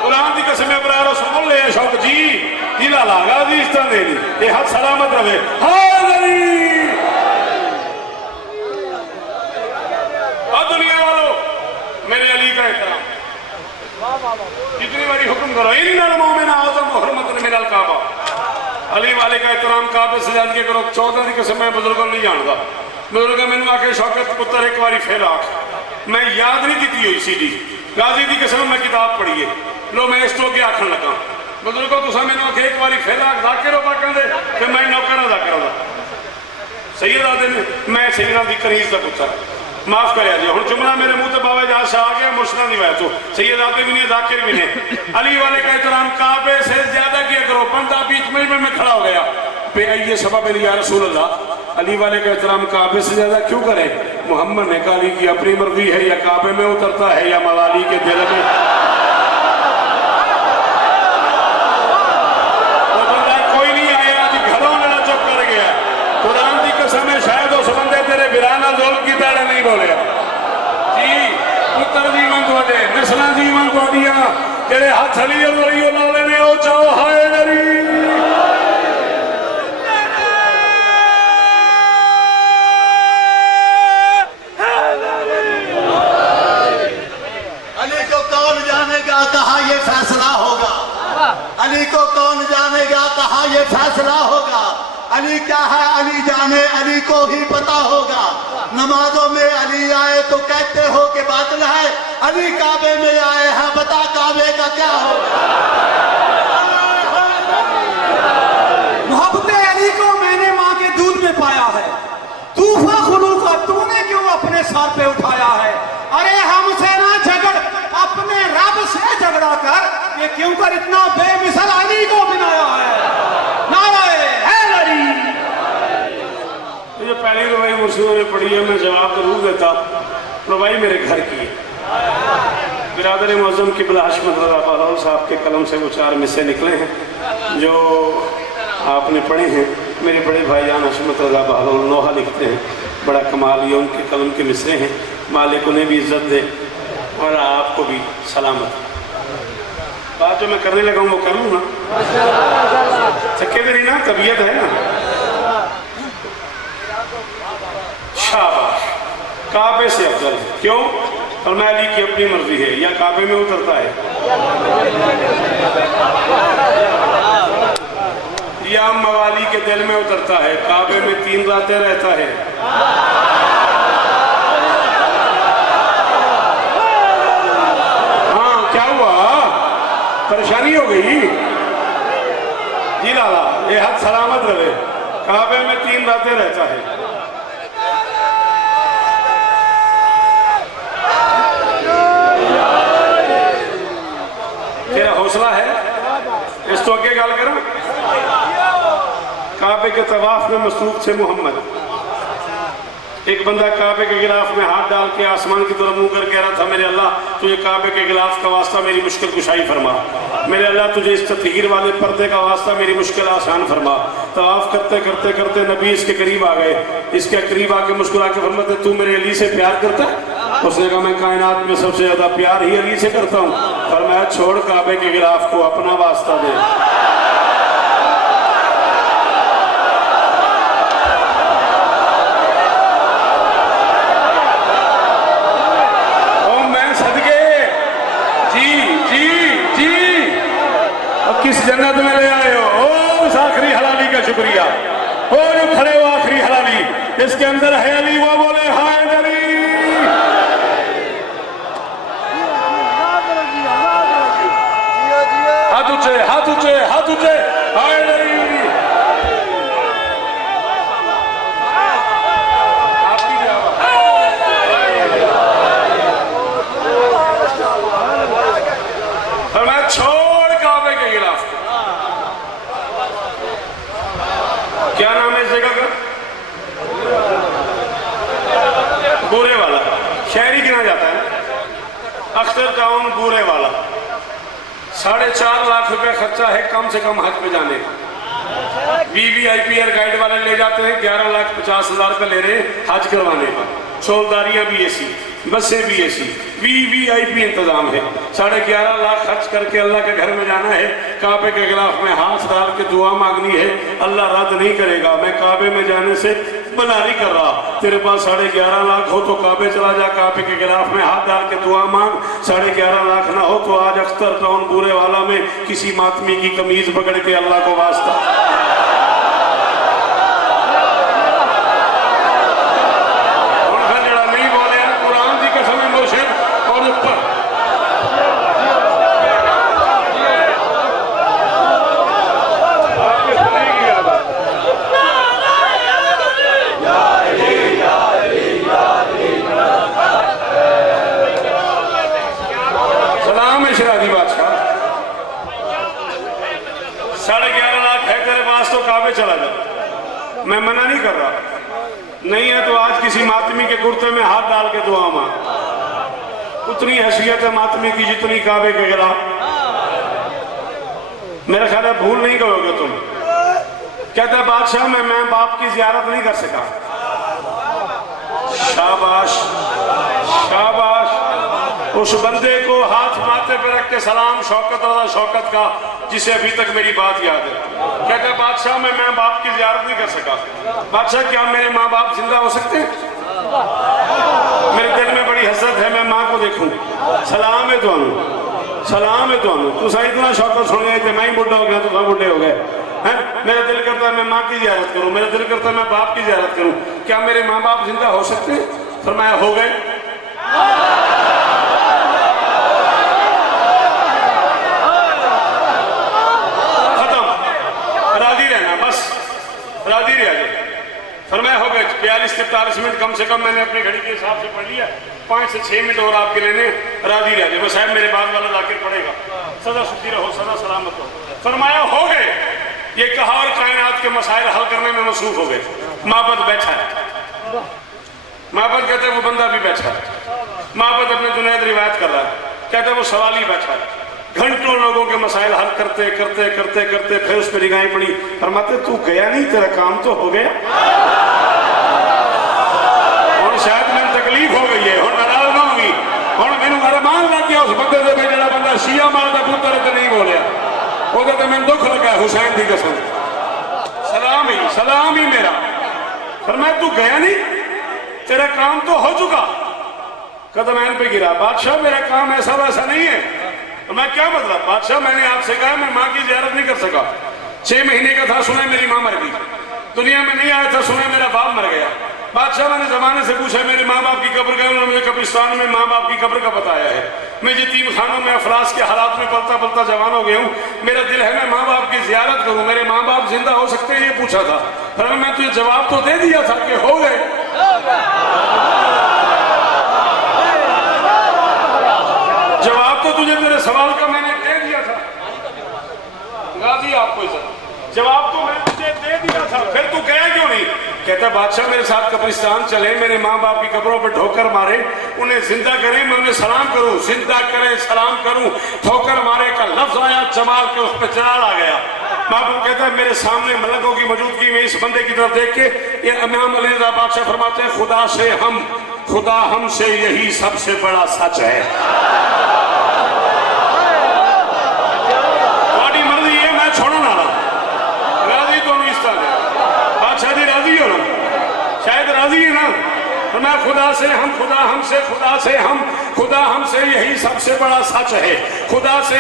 कुरान की कसम में बराबर सुन ले शौक जी जिला लागा जी इस तरह दे ये हाथ सलामत रहे। और दुनिया वालों मेरे अली का एहतराम कितनी बारी हुक्म करो इन्नल मोमिना आज़म हुर्मतन मिनल काबा। अली वाले का एहतराम काबे से ज्यादा करो। 14 की कसम मैं बुजुर्गों नहीं जानता। बुजुर्ग मैंने आके शौकत पुत्र एक बारी फेल आख मैं याद नहीं की हुई सीधी गाजी की कसम मैं किताब पढ़ी है लो मैं इस तो के आखन लगा बुजुर्गों तुसा मैंने आखे एक बारी फेल आख जाकिर पाकन दे ते मैं नौकर जाकिर दा सैयद आदे ने मैं सैयदा दी करीज दा पुत्र माफ कर जी। हुण जुमला मेरे मुंह ते बाबा जा शाह आ गया मुर्शदा दी वजह तो सैयद आदे भी नहीं जाकिर भी नहीं। अली वाले का एहतराम काबे से ज्यादा किया करो। बंदा बीच में खड़ा हो गया पे ये सबब या रसूल अल्लाह अली वाले का एहतराम काबे से ज्यादा क्यों करे? मोहम्मद ने कहा अली की अपनी मर्जी है या काबे में उतरता है या मवाली के दिल में। वो बंदा कोई नहीं आया अभी घरों में चुप कर गया। कुरान की कसम है शायद उस बंदे तेरे बिराना जोल की ताड़े नहीं बोले जी पुत्र जीवन थोड़े नस्ल जीवन थोड़िया जेड़े हाथ अली और वली लाले ने ओ चाहो हाय नरी कहा ये फैसला होगा। अली को कौन जानेगा कहा ये फैसला होगा। अली क्या है अली जाने अली को ही पता होगा। नमाजों में अली आए तो कहते हो कि बादल है। अली काबे में आए हैं बता काबे का क्या होगा। मोहब्बत अली को मैंने माँ के दूध में पाया है। तूफा खुलू का तूने क्यों अपने सर पे उठाया है? अरे हमसे ना झगड़ अपने रब से झगड़ा कर ये क्यों कर इतना बेमिसाल अली को बनाया है। नाराए हैदरी। ये पहली रुवाई मुर्शिदों ने पढ़ी शुक्रिया मैं जवाब जरूर देता, तो भाई मेरे घर की है। बिरादर मौज़म क़िबला हशमत रज़ा बहलौल साहब के कलम से वो 4 मिसरे निकले हैं जो आपने पढ़े हैं। मेरे बड़े भाईजान हशमत रज़ा बहलौल नोहा लिखते हैं, बड़ा कमाल, ये उनके कलम के मिसरे हैं। मालिक उन्हें भी इज़्ज़त दे और आपको भी सलामत। बात जो मैं करने लगा हूँ वो कर लूँ ना, थके तो नहीं ना, तबीयत है ना। शाबाश, काबे से अफजल है। क्यों? फरमाया अली की अपनी मर्जी है, या काबे में उतरता है या मवाली के दिल में उतरता है। काबे में 3 रातें रहता है। हाँ, क्या हुआ? परेशानी हो गई? जी लाला, ये हाथ सलामत रहे। काबे में 3 रातें रहता है। तेरा हौसला है, इस तो आगे गल करा। काबे के तवाफ में मसरूफ थे मोहम्मद। एक बंदा काबे के गिलाफ में हाथ डाल के आसमान की तरफ मुंह कर कह रहा था, मेरे अल्लाह तुझे काबे के गिलाफ का वास्ता मेरी मुश्किल कुशाई फरमा। मेरे अल्लाह तुझे इस तत्हीर वाले पर्दे का वास्ता मेरी मुश्किल आसान फरमा। तवाफ करते करते करते नबी इसके करीब आ गए। इसके करीब आके मुस्कुरा के फरमाते, तू मेरे अली से प्यार करता? उसने कहा, मैं कायनात में सबसे ज्यादा प्यार ही अली से करता हूँ। फरमाया, छोड़ काबे के गिलाफ को, अपना वास्ता दे। किस जन्नत में ले आए हो? ओ उस आखिरी हलाली का शुक्रिया। ओ जो खड़े हो आखिरी हलाली, इसके अंदर है अली, वो बोले हाय अली। हाथ ऊंचे, हाथ ऊंचे, हाथ ऊंचे, हाय अली। क्या नाम है इस जगह का? बूरे वाला। शहरी गिना जाता है। अख्तर टाउन बूरे वाला। 4.5 लाख रुपए खर्चा है कम से कम हज पे जाने का। VVIP एयर गाइड वाले ले जाते हैं, 11,50,000 रुपए ले रहे हैं हज करवाने का। चौलदारियां भी ऐसी, बसें भी ऐसी, VVIP इंतजाम है। 11.5 लाख खर्च करके अल्लाह के घर में जाना है। काबे के खिलाफ में हाथ डाल के दुआ मांगनी है, अल्लाह रद्द नहीं करेगा। मैं काबे में जाने से मना नहीं कर रहा। तेरे पास 11.5 लाख हो तो काबे चला जा, काबे के खिलाफ में हाथ डाल के दुआ मांग। 11.5 लाख ना हो तो आज अख्तर टाउन बूरे वाला में किसी मातमी की कमीज पकड़ के अल्लाह को वास्ता। शरादी बादशाह 11.5 लाख है तेरे पास तो काबे चला जा। मैं मना नहीं कर रहा, नहीं है तो आज किसी मातमी के कुर्ते में हाथ डाल के दुआ मांग। उतनी हैसियत है मातमी की जितनी काबे के खिलाफ। मेरा ख्याल है भूल नहीं करोगे तुम। कहता है बादशाह मैं बाप की जियारत नहीं कर सका। शाबाश शाबाश। उस बंदे को हाथ माथे पे रख के सलाम शौकत और शौकत का, जिसे अभी तक मेरी बात याद है। कहता है बादशाह मैं बाप की जियारत नहीं कर सका। बादशाह क्या मेरे माँ बाप जिंदा हो सकते हैं? मेरे दिल में बड़ी हसरत है, मैं माँ को देखूं। सलाम है तुहानू, सलाम है तुहानू। तुसा इतना शौकत सुने थे, मैं ही बुढ़ा हो गया, तुसा बुढ़े हो गए हैं। मेरा दिल करता है मैं माँ की जियारत करूं, मेरा दिल करता है मैं बाप की जियारत करूं। क्या मेरे माँ बाप जिंदा हो सकते हैं? फरमाया हो गए। राजी रह गए। फरमाया हो गए 42-43 मिनट कम से कम मैंने अपनी घड़ी के हिसाब से पढ़ लिया। 5 से 6 मिनट और आपके लेने, राजी रह गए। बस साहब मेरे बाद वाला जाकिर पड़ेगा, सदा सुखी रहो, सदा सलामत रहो। फरमाया हो गए। ये कहा और कायनात के मसाइल हल करने में मसरूफ हो गए। माबद बैठा है, महाबत कहते वो बंदा भी बैठा है, महाबत अपने जुनैद रिवायत कर रहा है, कहते वो सवाली बैठा है, घंटों लोगों के मसाइल हल करते करते करते करते फिर उस पर निगाहें पड़ी, फरमाते तू गया नहीं, तेरा काम तो हो गया। और शायद मैंने तकलीफ हो गई है, और नाराज ना होगी, और मैंने अरमान लग गया उस बंदे से भी जरा बंदा शिया मारदा पुत्र तो नहीं बोलिया, वो तो मैंने दुख लगा हुसैन की कसम, सलाम ही मेरा। फरमाया तू गया नहीं, तेरा काम तो हो चुका। कदम ऐन पे गिरा, बादशाह मेरा काम ऐसा वैसा नहीं है। तो मैं क्या मतलब, बादशाह मैंने आपसे कहा मैं माँ की जियारत नहीं कर सका, 6 महीने का था, सुना मेरी माँ मर गई, दुनिया में नहीं आया था, सुना मेरा बाप मर गया। बादशाह मैंने जमाने से पूछा मेरे माँ बाप की कब्र गए, उन्होंने मुझे कब्रिस्तान में माँ बाप की कब्र का बताया है। मैं यतीम खानों में अफलास के हालात में पलता पलता जवान हो गया हूँ, मेरा दिल है मैं माँ बाप की जियारत करूँ, मेरे माँ बाप जिंदा हो सकते हैं, ये पूछा था। पर मैं तुझे जवाब तो दे दिया था कि हो गए। जवाब तो तुझे तेरे सवाल का मैंने दे दिया था गाजी, आपको जवाब तो मैंने तुझे दे दिया था, फिर तू गया क्यों नहीं? कहता बादशाह मेरे साथ कब्रिस्तान चले, मेरे माँ बाप की कब्रों पर ठोकर मारे, उन्हें जिंदा करें, मैं उन्हें सलाम करूं, जिंदा करें सलाम करूं, ठोकर मारे का लफ्ज आया, जमाल के उस पर चराल आ गया। बाबू कहता है मेरे सामने मलकों की मौजूदगी में इस बंदे की तरफ देख के ये इमाम अली रज़ा बादशाह फरमाते हैं खुदा हमसे यही सबसे बड़ा सच है। थोड़ी मर्जी है, मैं छोड़ो ना राजी तो नहीं, इस तरह बादशाह जी राजी हो ना, शायद राजी है ना। तो मैं खुदा से यही सबसे बड़ा सच है, खुदा से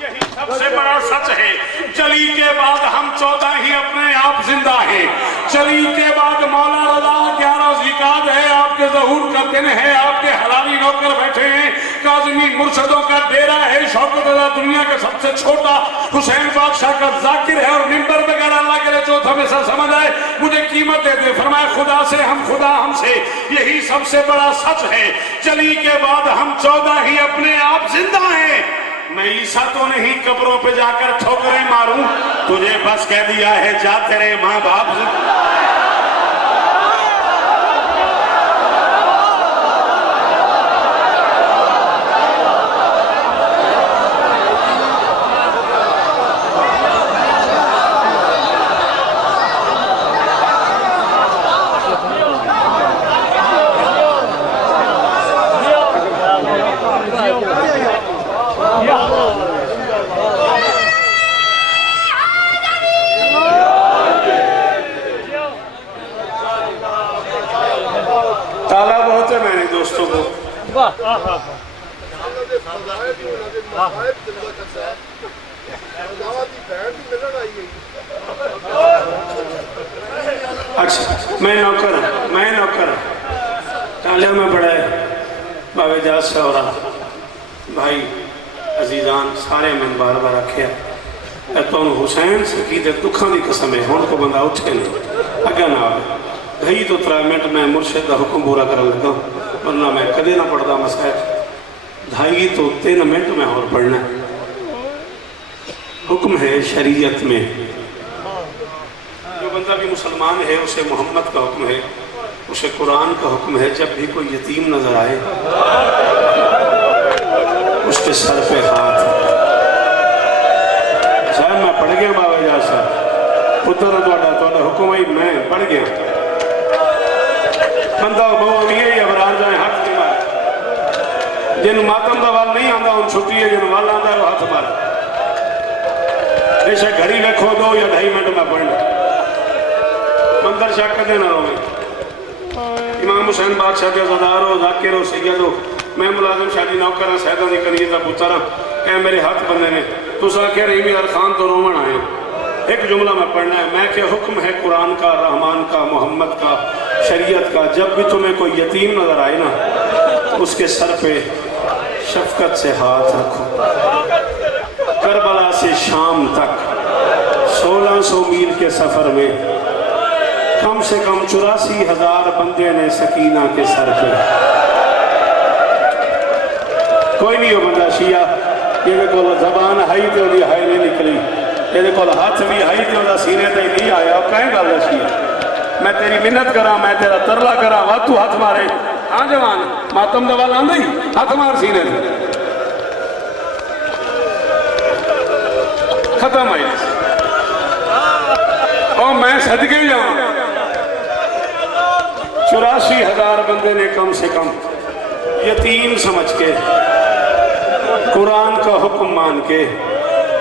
यही सबसे बड़ा सच है। चली के बाद हम 14 ही अपने आप जिंदा हैं, चली के बाद मौला रज़ा 11 ज़िकात है, आपके ज़हूर का दिन है, आपके हलाली नौकर बैठे हैं, काज़मी मुर्शदों का डेरा है, शौकत रज़ा दुनिया का सबसे छोटा हुसैन बादशाह का जाकिर है, और मिंबर पे अगर अल्लाह करे तो हमेशा समझ आए मुझे कीमत दे दे। फरमाया खुदा हमसे यही सबसे बड़ा सच है, चली के बाद हम 14 ही अपने आप जिंदा हैं। मैं ईसा तो नहीं कब्रों पे जाकर ठोकरें मारूं, तुझे बस कह दिया है जा तेरे माँ बाप ताला बहुत है मैंने दोस्तों को। अच्छा मैं नौकर तालिया में बड़ा है बाबे जात सौरा भाई अजीजान सारे मैं बार बार आख्या तो हुसैन सकी दे दुखा की कसम है, हुण को बंदा उठे नहीं अगे ना आवे घई तो 3 मिनट मैं मुर्शिद का हुक्म पूरा कर लगा, वरना मैं कदे ना पढ़ता मसाइल 2.5 तो 3 मिनट में और पढ़ना। हुक्म है शरीयत में, जो बंदा भी मुसलमान है उसे मोहम्मद का हुक्म है, उसे कुरान का हुक्म है, जब भी कोई यतीम नजर आए उसके सर पे हाथ। साहब मैं पढ़ गया बाबा जा साहब पुत्र थोड़ा हुक्म ही मैं पढ़ गया। बंदा बहु अमीर या बरार जाए हाथ नहीं मारे, जिन मातम का वाल नहीं आता उन छुट्टी है, जिन वाल आता है वो हाथ मारे। बेशक घड़ी रखो 2 या 2.5 मिनट में पढ़ना, मंदिर शाह कदे ना रोवे। इमाम हुसैन बादशाह के ज़दार हो, जाकिर हो, सैयद हो, मैं मुलाजिम शादी नौकर सैदा की कनीज का पुत्र हाँ, मेरे हाथ बंदे ने तुस आख्या रही मेरा खान तो रोमन आए। एक जुमला में पढ़ना है, मैं क्या हुक्म है कुरान का, रहमान का, मोहम्मद का, शरीयत का, जब भी तुम्हें कोई यतीम नजर आए ना तो उसके सर पे शफकत से हाथ रखो। करबला से शाम तक 1600 मील के सफर में कम से कम 84,000 बंदे ने सकीना के सर पे। कोई नहीं हो बंदा शिया ये को जबान हाई तो हाई नहीं निकली, ये को हाथ भी हाई तो सीने तक नहीं आया, कहें गल शिया मैं तेरी मिन्नत करा, मैं तेरा तरला करा, वा तू हाथ मारे। हाँ जवान, मातम दा वाल आंदा ही, हाथ मार सीने से। खत्म आई और मैं सदके जाऊं। 84,000 बंदे ने कम से कम यतीम समझ के, कुरान का हुक्म मान के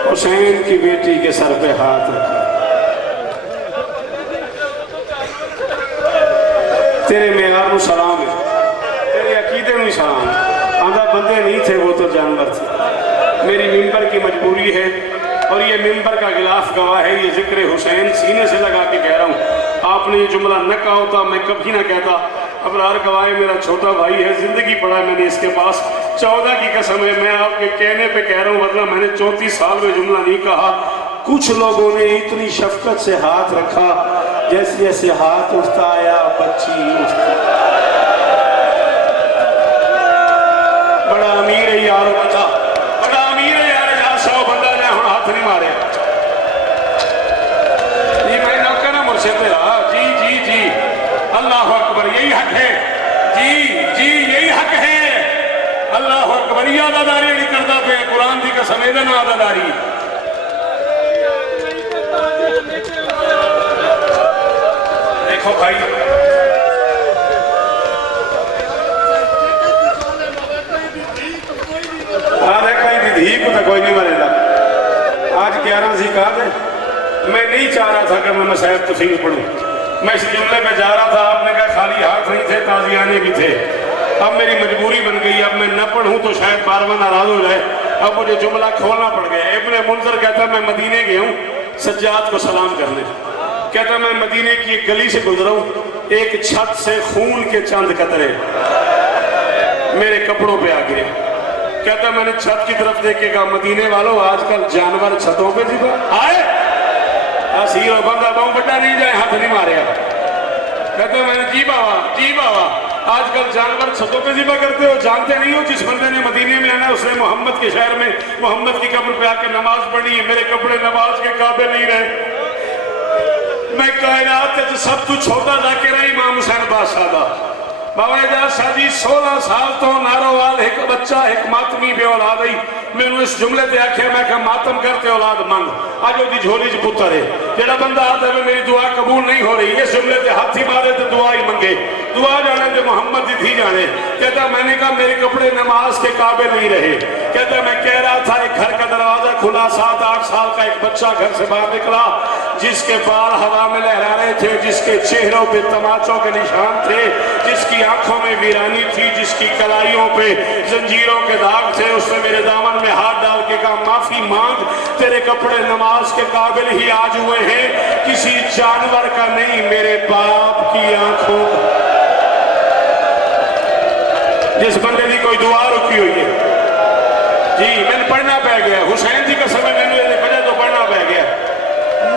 हुसैन की बेटी के सर पे हाथ रखा। तेरे मेगार को सलाम है, तेरे अकीदे में सलाम है। आंधा बंदे नहीं थे, वो तो जानवर थे। मेरी मिंबर की मजबूरी है और ये मिंबर का गिलाफ गवाह है। ये जिक्र हुसैन सीने से लगा के कह रहा हूँ। आपने ये जुमला न कहा होता मैं कभी ना कहता। अबरार गवाह मेरा छोटा भाई है, जिंदगी पड़ा है मैंने इसके पास। 14 की कसम है, मैं आपके कहने पे कह रहा हूँ, वरना मैंने 34 साल में जुमला नहीं कहा। कुछ लोगों ने इतनी शफकत से हाथ रखा जैसे जैसे हाथ उठता आया बच्ची उठती। बड़ा अमीर है यार बचा, बड़ा अमीर है यार। 100 बंदा ने हम हाथ नहीं मारे। जी मैं नौकर ना मुर्शिद तेरा। जी जी जी, अल्लाह अकबर, यही हक है। जी जी, यही हक है। अल्लाह अकबर, ये आदादारी नहीं करता पे कुरान की कसम, ये ना आदादारी। देखो भाई, धी को तो कोई नहीं मरेगा। आज 11 सी कहा थे, मैं नहीं चाह रहा था कि मैं मसाइल तफसील पढ़ूं। मैं इस जुमले पे जा रहा था, आपने कहा खाली हाथ नहीं थे, ताजियाने भी थे। अब मेरी मजबूरी बन गई, अब मैं न पढ़ूं तो शायद बार-बार नाराज हो जाए। अब मुझे जुमला खोलना पड़ गया। इब्ने मुंज़र कहता मैं मदीने गया हूँ सज्जाद को सलाम करने। कहता मैं मदीने की एक गली से गुजरा हूँ, एक छत से खून के चंद कतरे मेरे कपड़ों पे आ गए। कहता मैंने छत की तरफ देख के कहा, मदीने वालों आजकल जानवर छतों पे जीवा आए सीरो बंदा बहु बड़ा नहीं जाए, हाथ नहीं मारे। कहते मैंने जी बाबा आजकल जानवर छतों पे जीवा करते हो, जानते नहीं हो जिस बंदे ने मदीने में आना उसने मोहम्मद के शहर में मोहम्मद की कब्र पे आके नमाज पढ़ी है। मेरे कपड़े नमाज के काबिल नहीं रहे। मैं कायनात सब कुछ छोटा जाके रही इमाम हुसैन बादशाह का। बाबा एजाज शाह जी 16 साल तो नारोवाल एक बच्चा एक मातमी बे औलाद आई। मैंने इस जुमले ते आख्या, मैं कहा मातम करते औलाद मंग, आज ओदी झोली च पुत्र है। जेड़ा बंदा आता है मेरी दुआ कबूल नहीं हो रही, इस जुमले ते हाथ ही मारे तो दुआ ही मंगे, दुआ जाने तो मोहम्मद ही थी जाने। कहता मैंने कहा मेरे कपड़े नमाज के काबिल नहीं रहे। कहता मैं कह रहा था एक घर का दरवाजा खुला, 7-8 साल का एक बच्चा घर से बाहर निकला, जिसके बाल हवा में लहरा रहे थे, जिसके चेहरों पे तमाचों के निशान थे, जिसकी आंखों में वीरानी थी, जिसकी कलाइयों पे जंजीरों के दाग थे। उसने मेरे दामन में हाथ डाल के कहा माफी मांग, तेरे कपड़े नमाज के काबिल ही आज हुए हैं, किसी जानवर का नहीं, मेरे बाप की आंखों का। जिस बंदे की कोई दुआ रुकी हुई है जी, मैंने पढ़ना पै गया। हुसैन जी का समय मैंने वजह तो पढ़ना पै गया।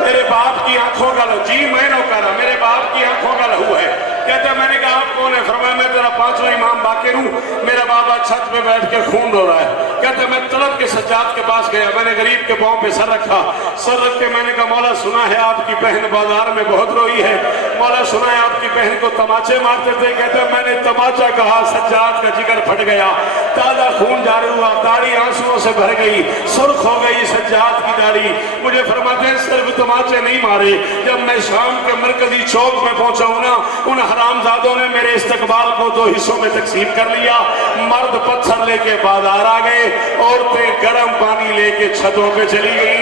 मेरे बाप की आंखों का लहू, जी मैं नौकर, मेरे बाप की आंखों का लहू है। कहता मैंने कहा आप कौन है? फरमाया मैं तेरा 5वां इमाम बाकिर हूँ, मेरा बाबा छत पे बैठ के खून रो रहा है। कहता मैं तड़प के सज्जाद के पास गया, मैंने गरीब के पाँव पे सर रखा, सर रख के मैंने कहा मौला सुना है आपकी बहन बाजार में बहुत रोई है, मौला सुना है आपकी बहन को तमाचे मारते थे। कहता मैंने तमाचा कहा, सज्जाद का जिगर फट गया, ताजा खून जारी हुआ, दाढ़ी आंसुओं से भर गई, सुर्ख हो गई सज्जाद की दाढ़ी। मुझे फरमाते हैं सिर्फ तमाचे नहीं मारे, जब मैं शाम के मरकजी चौक में पहुंचा हूं ना, उन हरामजादों ने मेरे इस्तकबाल को 2 हिस्सों में तकसीम कर लिया। मर्द पत्थर लेके बाजार आ गए, औरतें गर्म पानी लेके छतों पे चली गई।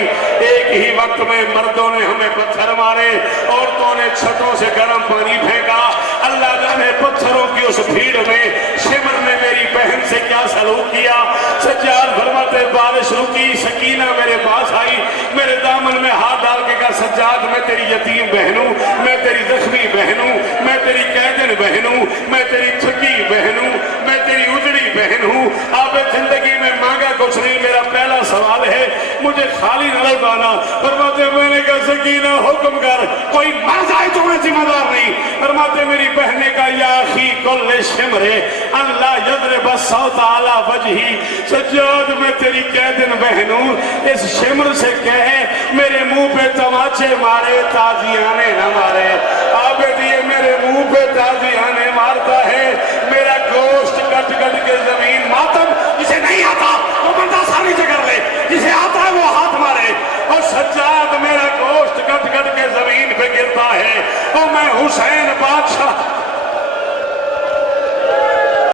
एक ही वक्त में मर्दों ने हमें पत्थर मारे, औरतों ने छतों से गर्म पानी फेंका। अल्लाह जाने पत्थरों की उस भीड़ में शिमर ने मेरी बहन से क्या सलूक किया। सज्जाद फरमाते बारिश रुकी, सकीना मेरे पास आई, मेरे दामन में हाथ डाल के कहा सज्जाद मैं तेरी यतीम बहन हूँ, मैं तेरी जख्मी बहन हूँ, मैं तेरी कैदन बहन हूँ, मैं तेरी थकी बहन हूँ, मैं तेरी उजड़ी बहन हूँ। आप जिंदगी में मांगा कुछ नहीं, मेरा पहला सवाल है मुझे खाली न लौटाना। फरमाते मैंने कहा सकीना हुक्म कर, कोई मर जाए तो मैं जिम्मेदार नहीं। फरमाते मेरी बहने का याखी कुल शिमरे अल्लाह यदरे बसौ ताला वजही। सज्जाद मैं तेरी कैदन बहन हूँ, इस शिमर से कहे मेरे मुंह पे तमाचे मारे ताजियाने न मारे। अब के दिए मेरे मुंह पे ताजी